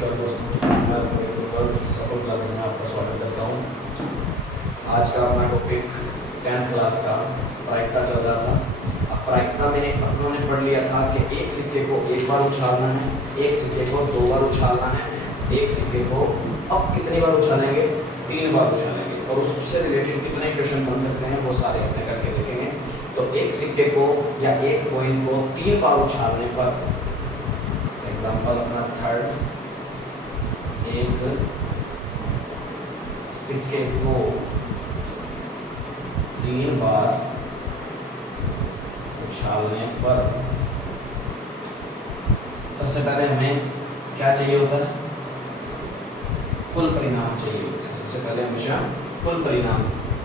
नमस्कार दोस्तों, मैं सफल क्लास में आपका स्वागत करता हूँ। आज का अपना टॉपिक 10th क्लास का प्रायिकता चल रहा था। अब प्रायिकता में अपनों ने पढ़ लिया था कि एक सिक्के को एक बार उछालना है, एक सिक्के को 2 बार उछालना है, एक सिक्के को अब कितनी बार उछालेंगे, 3 बार उछालेंगे और उससे रिलेटेड कितने क्वेश्चन बन सकते हैं वो सारे अपने करके देखेंगे। तो एक सिक्के को या एक कॉइन को 3 बार उछालने पर, एग्जाम्पल अपना थर्ड, एक सिक्के को 3 बार उछालने पर सबसे पहले हमें क्या चाहिए होता है, कुल परिणाम चाहिए होता है। सबसे पहले हमेशा कुल परिणाम,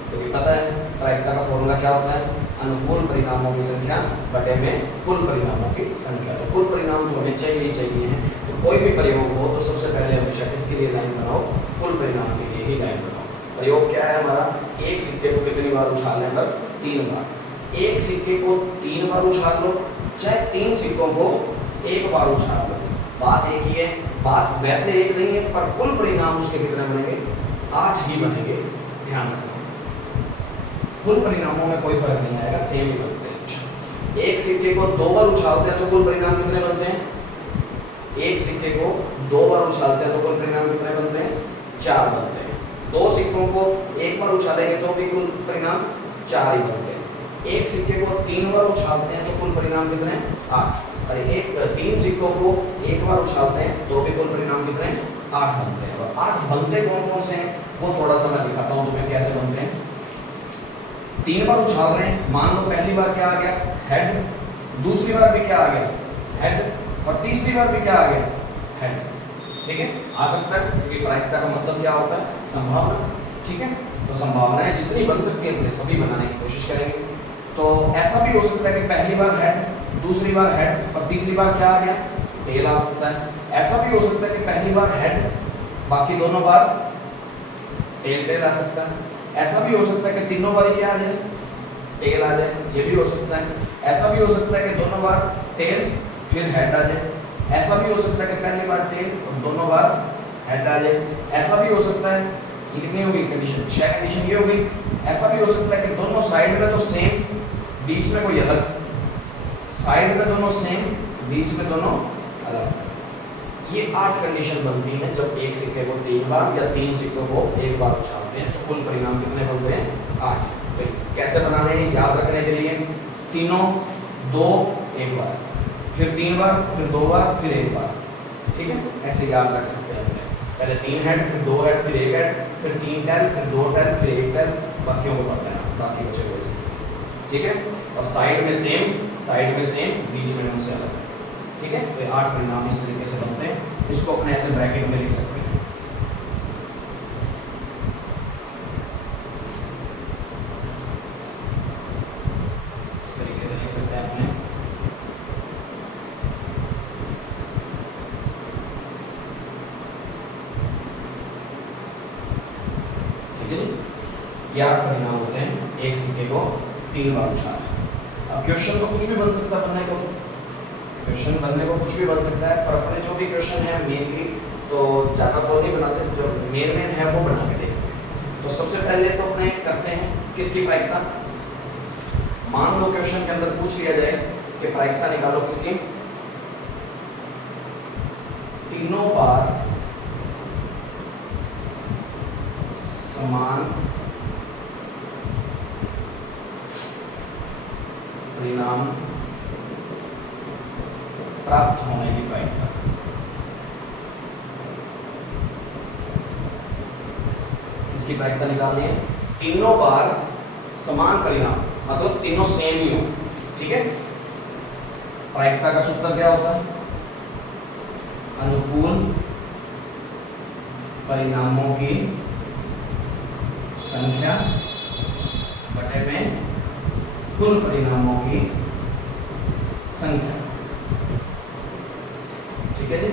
क्योंकि पता है प्रायिकता का फॉर्मूला क्या होता है, अनुकूल परिणामों की संख्या बटे में कुल परिणामों की संख्या। तो कुल परिणाम तो हमें चाहिए ही चाहिए है। तो कोई भी प्रयोग हो तो सबसे पहले हमेशा किसके लिए लाइन बनाओ, कुल परिणाम के लिए ही लाइन बनाओ। प्रयोग क्या है हमारा, एक सिक्के को कितनी बार उछालने पर, 3 बार। एक सिक्के को 3 बार उछाल लो, चाहे 3 सिक्कों को 1 बार उछाल लो, बात एक ही है। बात वैसे एक नहीं है, पर कुल परिणाम उसके कितने बनेंगे, 8 ही बनेंगे। ध्यान रखना, कुल परिणामों में कोई फर्क नहीं आएगा, सेम ही बनते हैं। एक सिक्के को 2 बार उछालते हैं तो कुल परिणाम कितने बनते हैं, एक सिक्के को 2 बार उछालते हैं तो कुल परिणाम कितने बनते हैं, 4 बनते हैं। 2 सिक्कों को 1 बार उछालेंगे तो भी कुल परिणाम 4 ही बनते हैं। एक सिक्के को 3 बार उछालते हैं तो कुल परिणाम कितने, 8। और 3 सिक्कों को 1 बार उछालते हैं तो भी कुल परिणाम कितने, 8 बनते हैं। और 8 बनते कौन कौन से हैं वो थोड़ा सा मैं दिखाता हूँ तुम्हें कैसे बनते हैं। 3 बार उछाल रहे हैं, मान लो पहली बार क्या आ गया, हेड, दूसरी बार भी क्या आ गया, हेड, और तीसरी बार भी क्या आ गया, हेड। ठीक है, आ सकता है, क्योंकि प्रायिकता का मतलब क्या होता है, संभावना। ठीक है, तो संभावनाएं जितनी बन सकती है अपने सभी बनाने की कोशिश करेंगे। तो ऐसा भी हो सकता है कि पहली बार हेड, दूसरी बार हेड और तीसरी बार क्या आ गया, टेल आ सकता है। ऐसा भी हो सकता है कि पहली बार हेड, बाकी दोनों बार टेल आ सकता है। ऐसा भी हो सकता है कि तीनों बार क्या आ जाए, टेल आ जाए, ये भी हो सकता है। ऐसा भी हो सकता है कि दोनों बार टेल फिर हेड आ जाए। ऐसा भी हो सकता है कि पहली बार टेल और दोनों बार हेड आ जाए। ऐसा भी हो सकता है, ये कितनी होगी कंडीशन, 6 कंडीशन ये होगी। ऐसा भी हो सकता है कि दोनों साइड में तो सेम, बीच में कोई अलग, साइड में दोनों सेम, बीच में दोनों अलग। ये 8 कंडीशन बनती हैं जब एक सिक्के को 3 बार या 3 सिक्कों को 1 बार उछालते हैं तो कुल परिणाम कितने बनते हैं, 8। तो कैसे बनाने हैं याद रखने के लिए, तीनों 2 1 बार, फिर 3 बार, फिर 2 बार, फिर 1 बार। ठीक है, ऐसे याद रख सकते हैं अपने, पहले 3 हेड, फिर 2 हेड, फिर 1 हेड, फिर 3 टेल, फिर 2 टेल, फिर 1 टेल, बाकियों को पढ़ लेना, बाकी बचे हुए। ठीक है, और साइड में सेम, साइड में सेम, बीच में उनसे अलग। ठीक है, तो 8 परिणाम इस तरीके से बनते हैं। इसको अपने ऐसे ब्रैकेट में लिख सकते हैं। इस तरीके से लिख सकते हैं अपने। ठीक है, ये 8 परिणाम होते हैं एक सिक्के को 3 बार उछालना। अब क्वेश्चन तो कुछ भी बन सकता है, बनने को क्वेश्चन बनने को कुछ भी बन सकता है, पर अपने जो भी क्वेश्चन है मेनली तो ज़्यादा तो नहीं बनाते, जो मेन है वो बना के देखते हैं। तो सबसे पहले तो अपने करते हैं किसकी प्रायिकता। मान लो क्वेश्चन के अंदर पूछ लिया जाए कि प्रायिकता निकालो किसकी, तीनों बार समान परिणाम प्राप्त होने की प्रायिकता। इसकी प्रायिकता निकालनी है, तीनों बार समान परिणाम, मतलब तीनों सेम ही हो। ठीक है, प्रायिकता का सूत्र क्या होता है, अनुकूल परिणामों की संख्या बटे में कुल परिणामों की संख्या। ठीक है जी,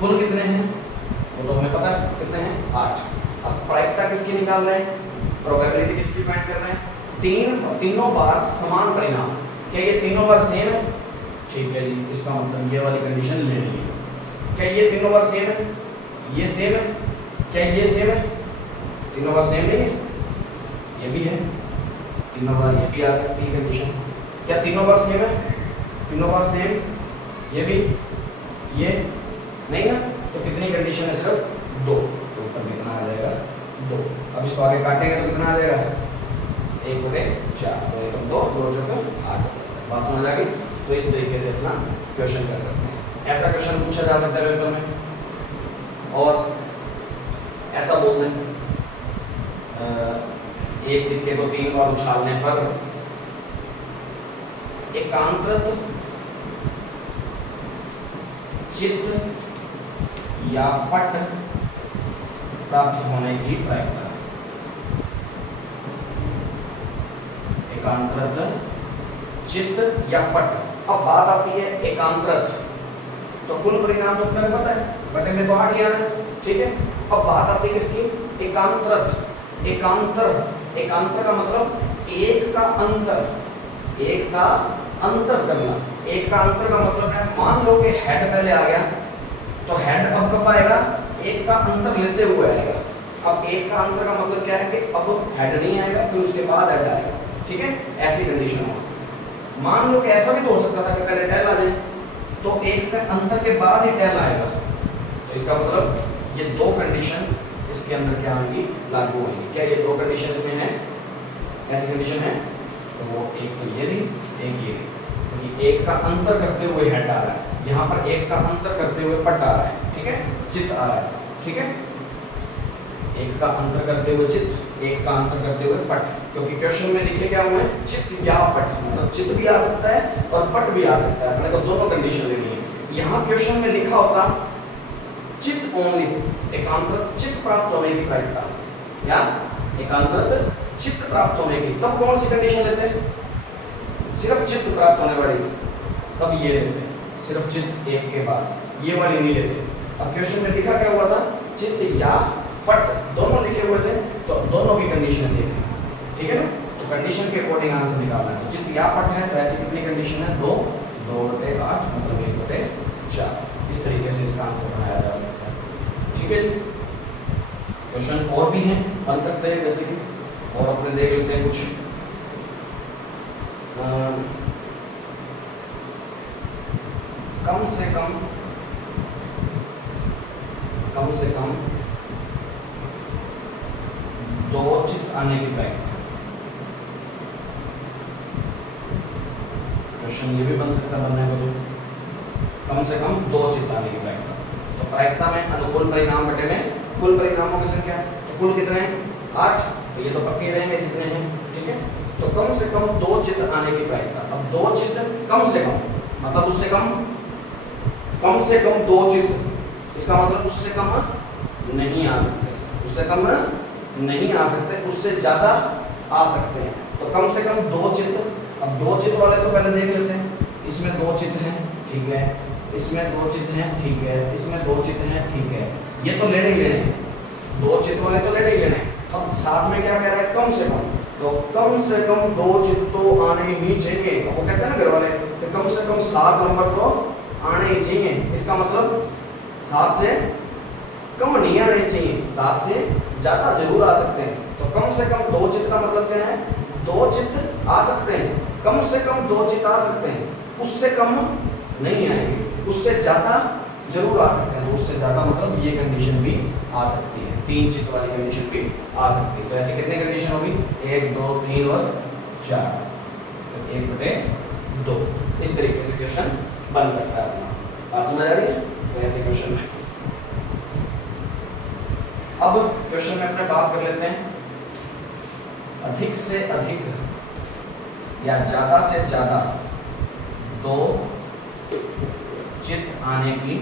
कुल कितने हैं वो तो हमें पता है कितने हैं, 8। अब प्रायिकता किसकी निकाल रहे हैं, प्रोबेबिलिटी किसकी फाइंड कर रहे हैं, तीनों बार समान परिणाम। क्या ये तीनों बार सेम है, ठीक है जी, इसका मतलब ये वाली कंडीशन ले रही है। क्या ये तीनों बार सेम है? ये सेम है? क्या ये सेम है? तीनों बार सेम नहीं है? ये भी है, तीनों बार ये भी आ सकती है कंडीशन। क्या तीनों बार सेम है? तीनों बार सेम, ये भी, ये नहीं ना, तो कितनी कंडीशन है? सिर्फ दो। तो ऊपर कितना आ जाएगा? 2। अब इसको आगे काटेंगे तो कितना आ जाएगा? 1 बटे 4, 2 एकम 2, 2 चौके 8। बात समझ आ गई? तो इस तरीके से अपना क्वेश्चन कर सकते हैं। ऐसा क्वेश्चन पूछा जा सकता है पेपर में। और ऐसा बोल दें, एक सिक्के को 3 बार उछालने पर एकांतरित चित्त या पट प्राप्त होने की प्रायिकता। एकांतरित चित्त या पट। अब बात आती है एकांतरित, तो कुल परिणाम तो तुम्हें पता है, बटे में तो 8 ही आना है, ठीक है। अब बात आती है किसकी? एकांतरित। एकांतर का मतलब एक का अंतर, एक का अंतर करना। एक का अंतर का मतलब है, मान लो कि हेड पहले आ गया, तो हेड अब कब आएगा? एक का अंतर लेते हुए आएगा। अब एक का अंतर का मतलब क्या है कि अब हेड नहीं आएगा, फिर उसके बाद हेड आएगा, ठीक है। ऐसी कंडीशन हो। मान लो कि ऐसा भी तो हो सकता था कि पहले टेल आ जाए, तो एक का अंतर के बाद ही टेल आएगा। तो इसका मतलब ये दो कंडीशन इसके अंदर क्या होंगी? लागू होंगी। क्या ये दो कंडीशन इसमें है? ऐसी कंडीशन है, तो वो एक तो ये भी, एक ये भी। क्योंकि एक का अंतर करते हुए हेड आ रहा है, यहाँ पर एक का अंतर करते हुए पट आ रहा है, ठीक है, चित्त आ रहा है, ठीक है। एक का अंतर करते हुए चित्त, एक का अंतर करते हुए पट। क्योंकि क्वेश्चन में लिखे क्या हुए हैं? चित्त या पट, मतलब चित्त भी आ सकता है और पट भी आ सकता है, अपने को दोनों कंडीशन लेनी है। यहाँ क्वेश्चन में लिखा होता चित्त ओनली, एकांतरित चित्त प्राप्त होने की प्रायिकता, या एकांतरित चित्त प्राप्त होने की। तब कौन सी कंडीशन लेते हैं? सिर्फ चित्त प्राप्त होने वाली, तब ये लेते हैं, सिर्फ चित्त एक के बाद, ये वाली नहीं लेते। अब क्वेश्चन में लिखा क्या हुआ था? चित्त या पट, दोनों लिखे हुए थे, तो दोनों की कंडीशन देखनी, ठीक है ना। तो कंडीशन के अकॉर्डिंग आंसर निकालना है। तो चित्त या पट है, तो ऐसी कितनी कंडीशन है? 2, 2 बटे 8 मतलब 1 बटे 4। इस तरीके से इसका आंसर बनाया जा सकता है, ठीक है जी। क्वेश्चन और भी हैं, बन सकते हैं, जैसे कि और अपने देख लेते हैं कुछ। कम से कम दो चित्त आने की प्रायिकता। क्वेश्चन ये भी बन सकता है, बनने को तो कम से कम 2 चित्त आने की प्रायिकता। तो प्रायिकता में अनुकूल परिणाम बटे में कुल परिणामों की संख्या, तो कुल कितने हैं? 8, तो ये तो पक्के रहेंगे जितने हैं, ठीक है। तो कम से कम 2 चित्त आने की प्रायिकता। अब 2 चित्त कम से कम मतलब उससे कम से कम 2 चित्त, इसका मतलब उससे कम नहीं आ सकते, उससे कम नहीं आ सकते, उससे ज्यादा आ सकते हैं। तो कम से कम 2 चित्त। अब 2 चित्त वाले तो पहले देख लेते हैं। इसमें 2 चित्त हैं, ठीक है, इसमें 2 चित्त हैं, ठीक है, इसमें 2 चित्त हैं, ठीक है। ये तो लेने ही लेने हैं, 2 चित्त वाले तो लेने ही लेने हैं। अब साथ में क्या कह रहा है? कम से कम, तो कम से कम 2 चित्त तो आने ही चाहिए। वो कहते हैं ना घर वाले कि कम से कम 7 नंबर तो आने ही चाहिए। इसका मतलब 7 से कम नहीं आने चाहिए, 7 से ज्यादा जरूर आ सकते हैं। तो कम से कम 2 चित्त का मतलब क्या है? 2 चित्त आ सकते हैं, कम से कम 2 चित्त आ सकते हैं, उससे कम नहीं आएंगे, उससे ज्यादा जरूर आ सकते हैं। उससे ज्यादा मतलब ये कंडीशन भी आ सकती है, 3 चित्त वाली कंडीशन भी आ सकती है। तो ऐसे कितनी कंडीशन होगी? 1, 2, 3 और 4, तो 1 बटे 2। इस तरीके से क्वेश्चन बन सकता है अपना। बात समझ आ रही है? तो ऐसे क्वेश्चन में अब क्वेश्चन में अपने बात कर लेते हैं अधिक से अधिक या ज्यादा से ज्यादा 2 चित्त आने की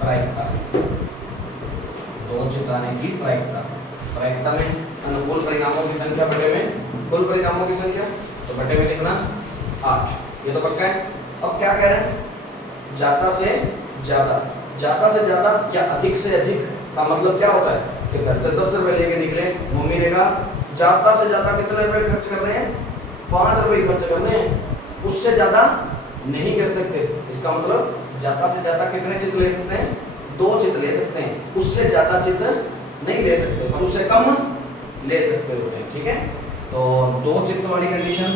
प्रायिकता। 2 चित्त आने की प्रायिकता। प्रायिकता में अनुकूल परिणामों की संख्या बटे में कुल परिणामों की संख्या, तो बटे में कितना? 8। ये तो पक्का है। अब क्या कह रहे हैं? ज्यादा से ज्यादा या अधिक से अधिक का मतलब क्या होता है कि घर से 10 रुपए लेके निकले, मम्मी ने कहा ज्यादा से ज्यादा कितने रुपए खर्च कर रहे हैं? 5 रुपए खर्च करने हैं, उससे ज्यादा नहीं कर सकते। इसका मतलब ज्यादा से ज्यादा कितने चित्र ले सकते हैं? 2 चित्र ले सकते हैं, उससे ज्यादा चित्र नहीं ले सकते, पर उससे कम ले सकते होते हैं। ठीक है, तो 2 चित्र वाली कंडीशन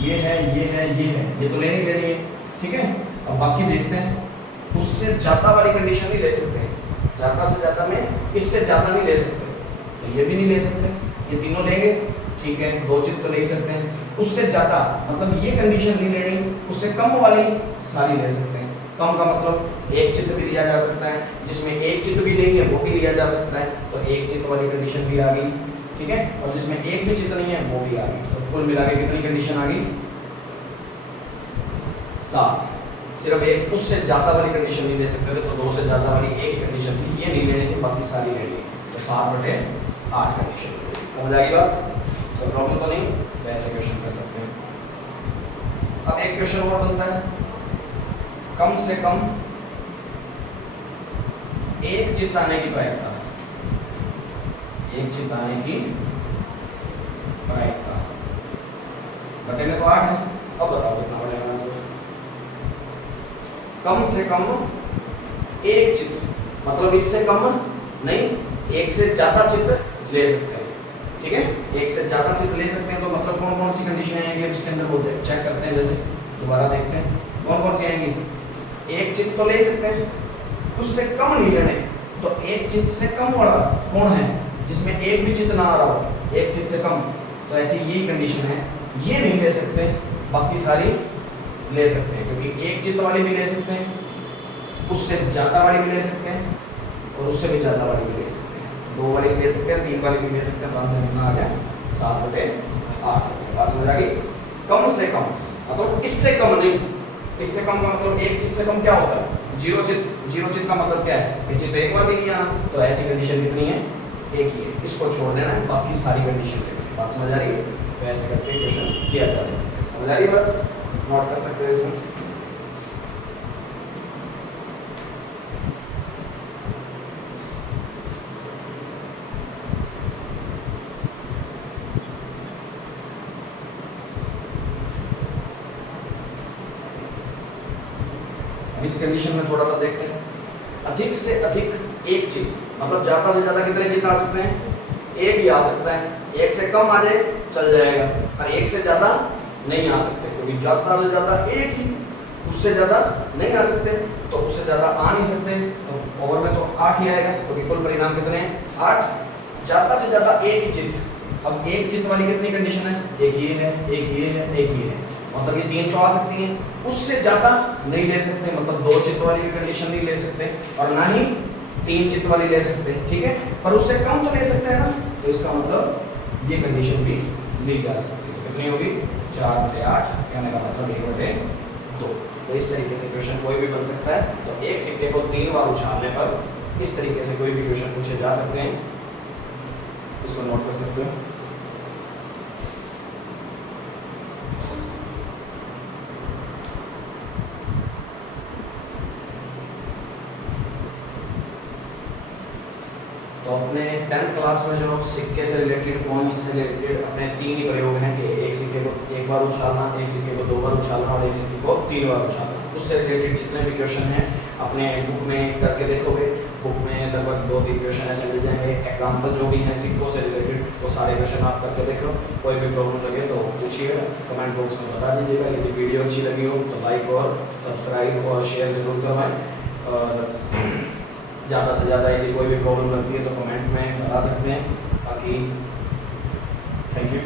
ये है, ये है, ये तो लेनी लेनी है। ठीक है, अब बाकी देखते हैं। उससे ज्यादा वाली कंडीशन नहीं ले सकते, ज्यादा से ज्यादा में इससे ज्यादा नहीं ले सकते, तो ये भी नहीं ले सकते, ये तीनों लेंगे। ठीक है, 2 चित्र तो ले सकते हैं। उससे ज्यादा मतलब ये कंडीशन नहीं लेनी, उससे कम वाली सारी ले सकते हैं। कम का मतलब 1 चित्र भी लिया जा सकता है, जिसमें 1 चित्र भी नहीं है वो भी लिया जा सकता है, तो 1 चित्र वाली कंडीशन भी आ गई। ठीक है, और जिसमें 1 भी चित्र नहीं है वो भी आ गई। तो कुल मिला के कितनी कंडीशन आ गई? 7। सिर्फ एक उससे ज्यादा वाली कंडीशन नहीं ले सकते थे, तो 2 से ज्यादा वाली एक ही कंडीशन थी, ये नहीं लेनी थी, बाकी सारी ले ली। तो 7/8 कंडीशन। समझ आ गई बात? तो प्रॉब्लम तो नहीं, वैसे क्वेश्चन कर सकते हैं। अब एक क्वेश्चन और बनता है, कम से कम 1 चित्र आने की प्रायिकता, 1 चित्र आने की प्रायिकता बटे में तो 8 है। अब बताओ कितना बनेगा आंसर? कम से कम 1 चित्र, मतलब इससे कम नहीं, 1 से ज्यादा चित्र ले सकते हैं। ठीक है, 1 से ज्यादा चित्र ले सकते हैं, तो मतलब कौन कौन सी कंडीशन आएंगी इसके अंदर बोलते हैं, चेक करते हैं। जैसे दोबारा देखते हैं कौन कौन सी आएंगी। 1 चित्र तो ले सकते हैं, उससे कम नहीं लेने, तो 1 चित्र से कम वाला कौन है जिसमें 1 भी चित्र ना आ रहा हो, 1 चित्र से कम, तो ऐसी यही कंडीशन है। ये नहीं ले सकते, बाकी सारी ले सकते हैं, क्योंकि 1 चित्र वाली भी ले सकते हैं, उससे ज्यादा वाली भी ले सकते हैं, और उससे भी ज्यादा वाली भी ले सकते हैं, 2 वाली भी ले सकते हैं, 3 वाली भी ले सकते हैं। आंसर कितना आ गया? 7/8। बात समझ आ गई? कम से कम मतलब इससे कम नहीं, इससे कम का मतलब 1 चित्र से कम क्या होता है? 0 चित्र। 0 चित्र का मतलब क्या है कि चित्र एक बार भी नहीं आना, तो ऐसी कंडीशन कितनी है? एक ही है, इसको छोड़ देना है, बाकी सारी कंडीशन लेनी है। बात समझ आ रही है? तो ऐसे करके क्वेश्चन किया जा सकता है। समझ आ रही है बात? नोट कर सकते हो इसमें। इस कंडीशन में थोड़ा सा देखते हैं, अधिक से अधिक 1 चित्र, मतलब ज्यादा से ज्यादा कितने चित्र आ सकते हैं? 1 ही आ सकता है। 1 से कम आ जाए चल जाएगा, और 1 से ज्यादा नहीं आ सकते, क्योंकि ज्यादा से ज्यादा 1 ही, उससे ज्यादा नहीं आ सकते, तो उससे ज्यादा आ नहीं सकते, तो ओवर में तो 8 ही आएगा, क्योंकि कुल परिणाम कितने हैं? 8। ज्यादा से ज्यादा 1 ही चित्र। अब 1 चित्र वाली कितनी कंडीशन है? एक ये है, एक ये है, एक ये है, मतलब ये 3 तो आ सकती हैं। उससे ज्यादा नहीं ले सकते, मतलब 2 चित्र वाली भी कंडीशन नहीं ले सकते, और ना ही 3 चित्र वाली ले सकते। ठीक है, पर उससे कम तो ले सकते हैं ना, तो इसका मतलब ये कंडीशन भी ली जा सकती है। कितनी होगी? 4/8, कहने का मतलब 1/2। तो इस तरीके से क्वेश्चन कोई भी बन सकता है। तो एक सिक्के को 3 बार उछालने पर इस तरीके से कोई भी क्वेश्चन पूछे जा सकते हैं, इसको नोट कर सकते हो। तो अपने 10th क्लास में जो सिक्के से रिलेटेड, कॉइन्स से रिलेटेड अपने 3 ही प्रयोग हैं कि एक सिक्के को 1 बार उछालना, एक सिक्के को 2 बार उछालना, और एक सिक्के को 3 बार उछालना। उससे रिलेटेड जितने भी क्वेश्चन हैं अपने बुक में करके देखोगे, बुक में लगभग 2-3 क्वेश्चन ऐसे मिल जाएंगे। एग्जाम्पल जो भी हैं सिक्कों से रिलेटेड, वो सारे क्वेश्चन आप करके देखो। कोई भी प्रॉब्लम लगे तो पूछिएगा, कमेंट बॉक्स में बता दीजिएगा। यदि वीडियो अच्छी लगी हो तो लाइक और सब्सक्राइब और शेयर जरूर करवाएं, और ज़्यादा से ज़्यादा यदि कोई भी प्रॉब्लम लगती है तो कमेंट में बता सकते हैं। बाकी थैंक यू।